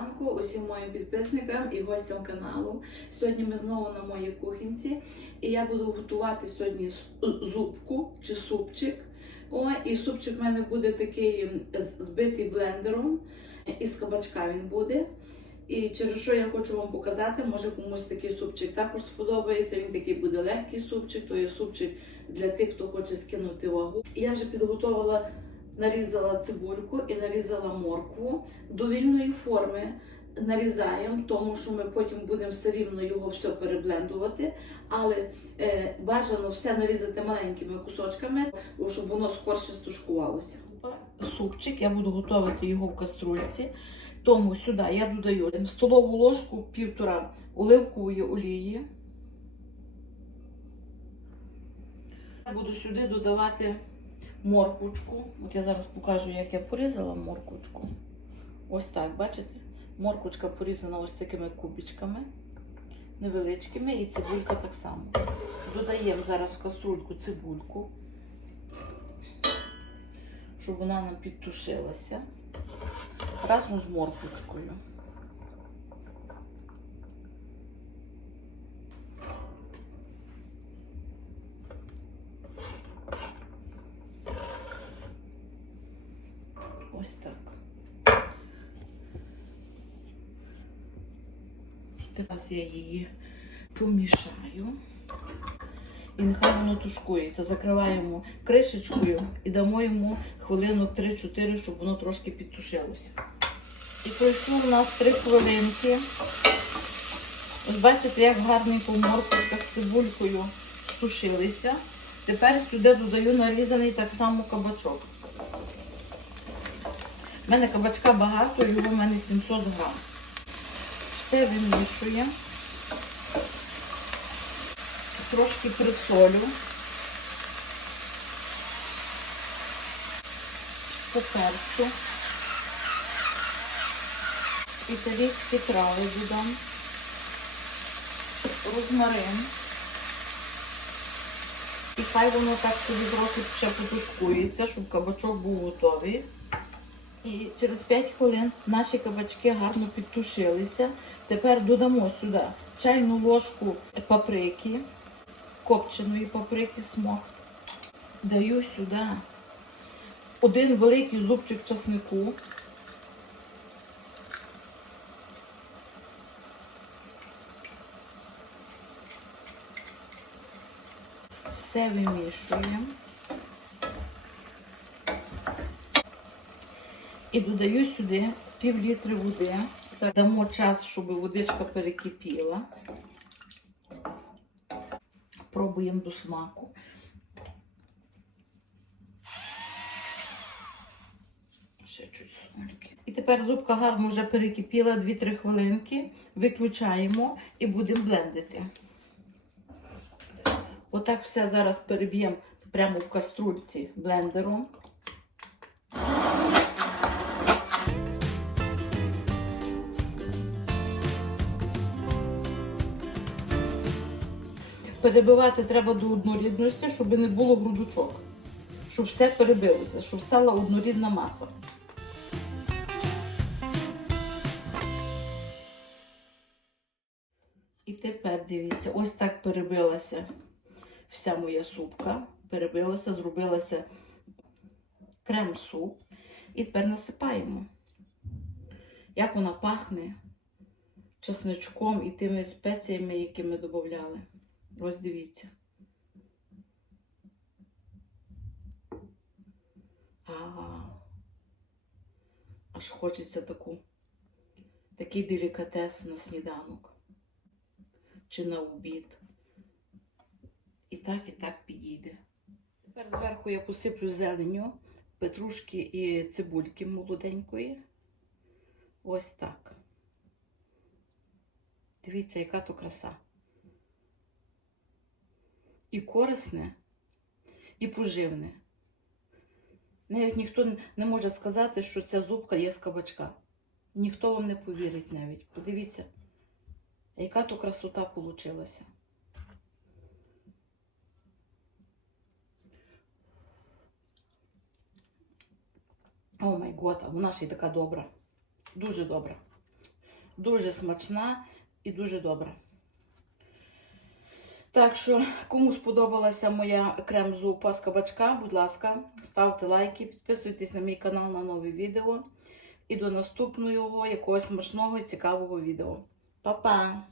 ранку усім моїм підписникам і гостям каналу. Сьогодні ми знову на моїй кухонці, і я буду готувати сьогодні зубку чи супчик. О, і супчик в мене буде такий збитий блендером, із кабачка він буде. І через що я хочу вам показати, може комусь такий супчик також сподобається. Він такий буде легкий супчик, то є супчик для тих, хто хоче скинути вагу. Я вже підготувала, нарізала цибульку і нарізала моркву до вільної форми. Нарізаємо, тому що ми потім будемо все рівно його все переблендувати, але е, бажано все нарізати маленькими кусочками, щоб воно скорше стушкувалося. Супчик, я буду готувати його в каструльці. Тому сюди я додаю столову ложку півтора оливкової олії. Я буду сюди додавати морквочку. От я зараз покажу, як я порізала морквочку. Ось так, бачите? Морквочка порізана ось такими кубичками невеличкими, і цибулька так само. Додаємо зараз в каструльку цибульку, щоб вона нам підтушилася разом з морквочкою. Ось так. Зараз я її помішаю. І нехай воно тушкується. Закриваємо кришечкою і дамо йому хвилинок 3-4, щоб воно трошки підтушилося. І пройшло у нас 3 хвилинки. Ось бачите, як гарненько морквка з цибулькою тушилися. Тепер сюди додаю нарізаний так само кабачок. У мене кабачка багато, його в мене 700 грам. Все вимішуємо. Трошки присолю. По перцю. Італійські трави додам. Розмарин. І хай воно так собі трохи ще потушкується, щоб кабачок був готовий. І через 5 хвилин наші кабачки гарно підтушилися. Тепер додамо сюди чайну ложку паприки, копченої паприки смок. Даю сюди один великий зубчик часнику. Все вимішуємо. І додаю сюди пів літри води. Дамо час, щоб водичка перекипіла. Пробуємо до смаку. Ще чуть сольки. І тепер зубка гарно вже перекипіла 2-3 хвилинки. Виключаємо і будемо блендити. Отак все зараз переб'ємо прямо в каструльці блендером. Перебивати треба до однорідності, щоб не було грудочок. Щоб все перебилося, щоб стала однорідна маса. І тепер дивіться, ось так перебилася вся моя супка. Перебилася, зробилася крем-суп. І тепер насипаємо. Як вона пахне чесничком і тими спеціями, які ми додавали. Ось дивіться. Ага. Аж хочеться таку, такий делікатес на сніданок чи на обід. І так, і так підійде. Тепер зверху я посиплю зеленню, петрушки і цибульки молоденької. Ось так. Дивіться, яка то краса. І корисне, і поживне. Навіть ніхто не може сказати, що ця зубка є з кабачка. Ніхто вам не повірить навіть. Подивіться, яка то красота получилася. О май гот, а вона ще й така добра. Дуже добра. дуже смачна і дуже добра. Так що, кому сподобалася моя крем-зупа з кабачка, будь ласка, ставте лайки, підписуйтесь на мій канал на нові відео. І до наступного якогось смачного і цікавого відео. Па-па!